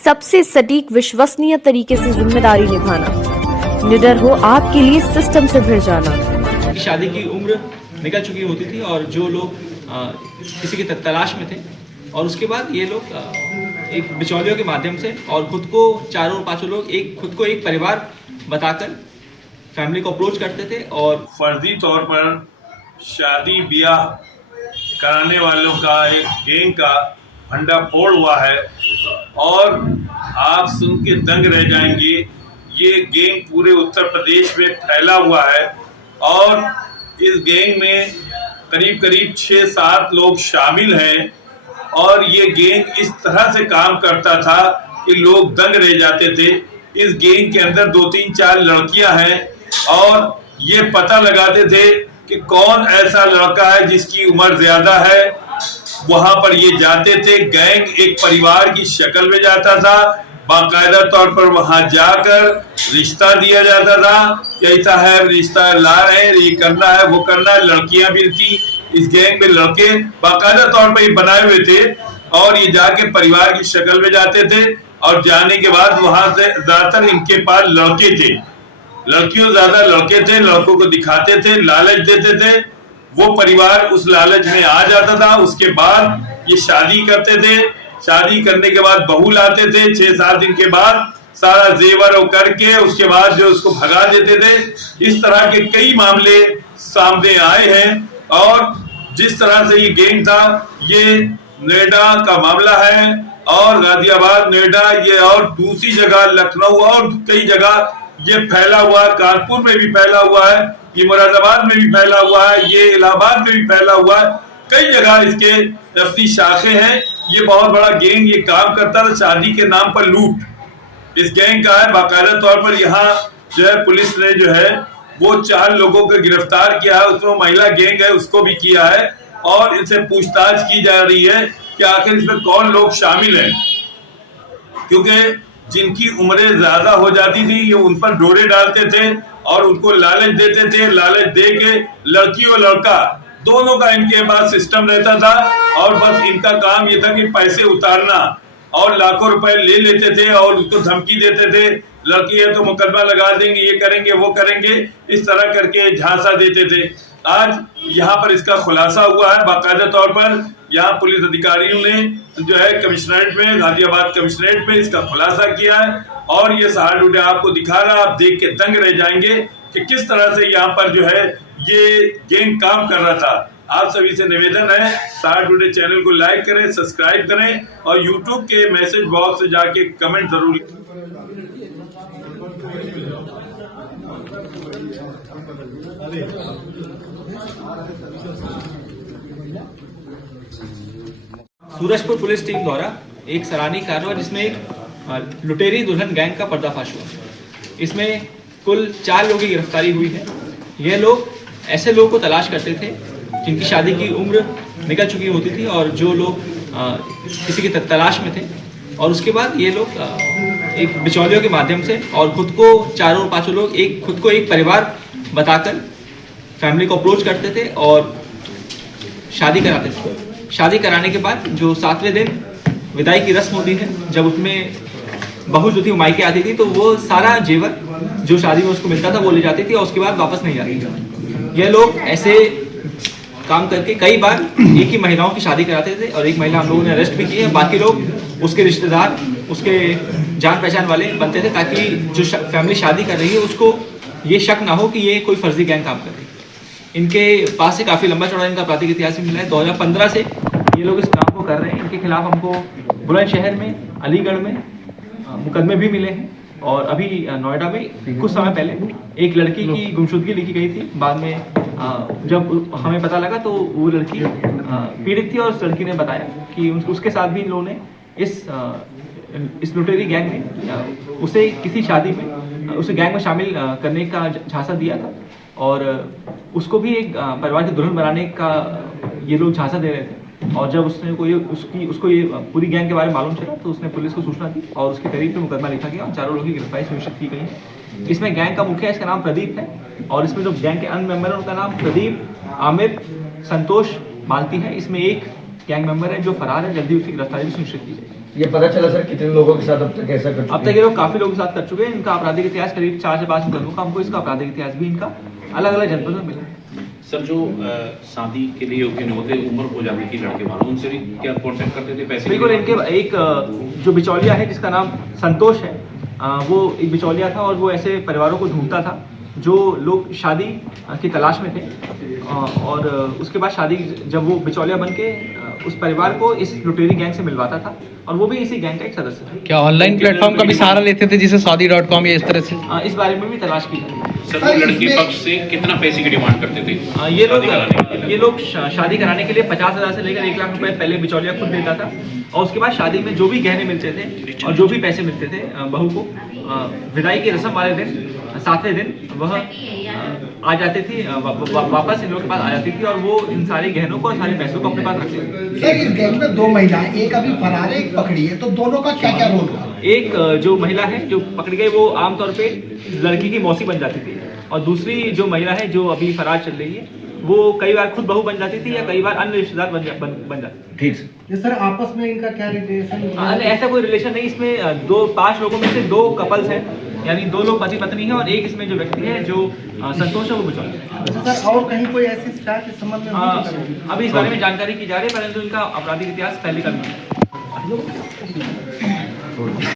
सबसे सटीक विश्वसनीय तरीके से जिम्मेदारी निभाना, निडर हो आपके लिए सिस्टम से भिड़ जाना। शादी की उम्र निकल चुकी होती थी और जो लोग किसी की तलाश में थे और उसके बाद ये लोग एक बिचौलियों के माध्यम से और खुद को चारों पांचों लोग खुद को एक परिवार बताकर फैमिली को अप्रोच करते थे और फर्जी तौर पर शादी ब्याह कराने वालों का एक गैंग का भंडाफोड़ हुआ है और आप सुन के दंग रह जाएंगे। ये गैंग पूरे उत्तर प्रदेश में फैला हुआ है और इस गैंग में करीब करीब 6-7 लोग शामिल हैं और ये गैंग इस तरह से काम करता था कि लोग दंग रह जाते थे। इस गैंग के अंदर 2-3-4 लड़कियां हैं और ये पता लगाते थे कि कौन ऐसा लड़का है जिसकी उम्र ज्यादा है, वहां पर ये जाते थे। गैंग एक परिवार की शक्ल में जाता था, बाकायदा तौर पर वहां जाकर रिश्ता दिया जाता था, ऐसा है रिश्ता ला रहे हैं, ये करना है वो करना है। लड़कियां भी थी इस गैंग में, लड़के बाकायदा तौर पर ये बनाए हुए थे और ये जाके परिवार की शक्ल में जाते थे और जाने के बाद वहां से ज्यादातर इनके पास लड़के थे, लड़कियों ज्यादा लड़के थे, लड़कों को दिखाते थे, लालच देते थे, वो परिवार उस लालच में आ जाता था। उसके बाद ये शादी करते थे, शादी करने के बाद बहू लाते थे, 6-7 दिन के बाद सारा जेवर करके उसके बाद जो उसको भगा देते थे। इस तरह के कई मामले सामने आए हैं और जिस तरह से ये गैंग था, ये नोएडा का मामला है और गाजियाबाद, नोएडा, ये और दूसरी जगह लखनऊ और कई जगह ये फैला हुआ है। कानपुर में भी फैला हुआ है, ये मुरादाबाद में भी फैला हुआ है, ये इलाहाबाद में भी फैला हुआ है, कई जगह इसके अपनी शाखें हैं। ये बहुत बड़ा गैंग ये काम करता था, शादी के नाम पर लूट इस गैंग का है। बाकायदा तौर पर यहाँ जो है पुलिस ने जो है वो 4 लोगों को गिरफ्तार किया है, उसमें महिला गैंग है उसको भी किया है और इनसे पूछताछ की जा रही है कि आखिर इसमें कौन लोग शामिल हैं, क्योंकि जिनकी उम्रें ज्यादा हो जाती थी ये उन पर डोरे डालते थे और उनको लालच देते थे। लालच दे के लड़की और लड़का दोनों का इनके पास सिस्टम रहता था और बस इनका काम ये था कि पैसे उतारना और लाखों रुपए ले लेते थे और उसको धमकी देते थे, लड़की है तो मुकदमा लगा देंगे, ये करेंगे वो करेंगे, इस तरह करके झांसा देते थे। आज यहाँ पर इसका खुलासा हुआ है, बाकायदा तौर पर यहाँ पुलिस अधिकारियों ने जो है कमिश्नरेट में, गाजियाबाद कमिश्नरेट में इसका खुलासा किया है और ये सहार टुडे आपको दिखा रहा है। आप देख के दंग रह जाएंगे कि किस तरह से यहाँ पर जो है ये गैंग काम कर रहा था। आप सभी से निवेदन है, सहार टुडे चैनल को लाइक करें, सब्सक्राइब करें और यूट्यूब के मैसेज बॉक्स से जाके कमेंट जरूर सूरजपुर पुलिस टीम द्वारा एक सराहनीय कार्य हुआ जिसमें एक लुटेरी दुल्हन गैंग का पर्दाफाश हुआ। इसमें कुल 4 लोगों की गिरफ्तारी हुई है। यह लोग ऐसे लोगों को तलाश करते थे जिनकी शादी की उम्र निकल चुकी होती थी और जो लोग किसी की तलाश में थे और उसके बाद ये लोग एक बिचौलियों के माध्यम से और खुद को चारों पांचों लोग खुद को एक परिवार बताकर फैमिली को अप्रोच करते थे और शादी कराते थे। शादी कराने के बाद जो 7वें दिन विदाई की रस्म होती है, जब उसमें बहू जो थी मायके आती थी तो वो सारा जेवर जो शादी में उसको मिलता था वो ले जाती थी और उसके बाद वापस नहीं आती थी। ये लोग ऐसे काम करके कई बार एक ही महिलाओं की शादी कराते थे और एक महिला हम लोगों ने अरेस्ट भी की है। बाकी लोग उसके रिश्तेदार, उसके जान पहचान वाले बनते थे ताकि जो फैमिली शादी कर रही है उसको ये शक ना हो कि ये कोई फर्जी गैंग काम कर रही है। इनके पास से काफ़ी लंबा चौड़ा इनका आपराधिक इतिहास भी मिला है। 2015 से ये लोग इस काम को कर रहे हैं। इनके खिलाफ हमको बुलंदशहर में, अलीगढ़ में मुकदमे भी मिले हैं और अभी नोएडा में कुछ समय पहले एक लड़की की गुमशुदगी लिखी गई थी। बाद में जब हमें पता लगा तो वो लड़की पीड़ित थी और उस लड़की ने बताया कि उसके साथ भी इन लोगों ने इस लुटेरी गैंग ने उसे किसी शादी में उसे गैंग में शामिल करने का झांसा दिया था और उसको भी एक परिवार की दुल्हन बनाने का ये लोग झांसा दे रहे थे। और जब उसको ये पूरी गैंग के बारे में मालूम चला तो उसने पुलिस को सूचना दी और उसके करीब पे मुकदमा लिखा गया और 4 लोगों की गिरफ्तारी सुनिश्चित की गई है। इसमें गैंग का मुखिया, इसका नाम प्रदीप है और इसमें जो गैंग के अन्य मेंबर है उनका नाम प्रदीप, आमिर, संतोष, मालती है। इसमें एक गैंग मेंबर है जो फरार है, जल्दी उसकी गिरफ्तारी भी सुनिश्चित की जाएगी। ये पता चला सर कितने लोगों के साथ अब तक ऐसा कर चुके अब तक ये लोग काफी लोगों के साथ कर चुके हैं। इनका आपराधिक इतिहास करीब 4 से 5 लोगों का, हमको इसका आपराधिक इतिहास भी इनका अलग अलग जनपदों में मिला है। सर जो शादी के लिए योग्य नहीं होते, उम्र हो जाती थी लड़के वालों, उनसे भी क्या कांटेक्ट करते थे पैसे? बिल्कुल, इनके एक जो बिचौलिया है जिसका नाम संतोष है, वो एक बिचौलिया था और वो ऐसे परिवारों को ढूंढता था जो लोग शादी की तलाश में थे, और उसके बाद शादी जब वो बिचौलिया बन के उस परिवार को इस लुटेरी गैंग से मिलवाता था, और वो भी इसी गैंग का एक सदस्य था। क्या ऑनलाइन प्लेटफॉर्म का भी सहारा लेते थे जिसे शादी.com या इस तरह से? इस बारे में भी तलाश की जाती है। सर वो लड़की पक्ष से कितना पैसे की डिमांड करते थे? ये लोग शादी कराने के लिए 50,000 से लेकर 1 लाख रुपए पहले बिचौलिया खुद देता था, और उसके बाद शादी में जो भी गहने मिलते थे और जो भी पैसे मिलते थे बहू को, विदाई की रस्म वाले दिन 7वें दिन वह आ जाती थी, वापस इन लोगों के पास आ जाती थी, और वो इन सारे गहनों को और सारे पैसों को अपने पास रखते थे। सर इस गैंग में 2 महिलाएं, एक अभी फरार है, एक पकड़ी है, तो दोनों का क्या क्या रोल था? एक जो महिला है जो पकड़ी गई वो आमतौर पे लड़की की मौसी बन जाती थी, और दूसरी जो महिला है जो अभी फरार चल रही है वो कई बार खुद बहू बन जाती थी या कई बार अन्य रिश्तेदार बन जाती थी। ठीक सर। ये सर आपस में इनका क्या रिलेशन? ऐसा कोई रिलेशन नहीं, इसमें 5 लोगों में से 2 कपल्स हैं, यानी 2 लोग पति पत्नी हैं, और एक इसमें जो व्यक्ति है जो संतोष है वो बिचौलिया है। सर और कहीं कोई ऐसी शिकायत इस संबंध में हुई? अभी इस बारे में जानकारी की जा रही है, परंतु इनका आपराधिक इतिहास पहले का भी है।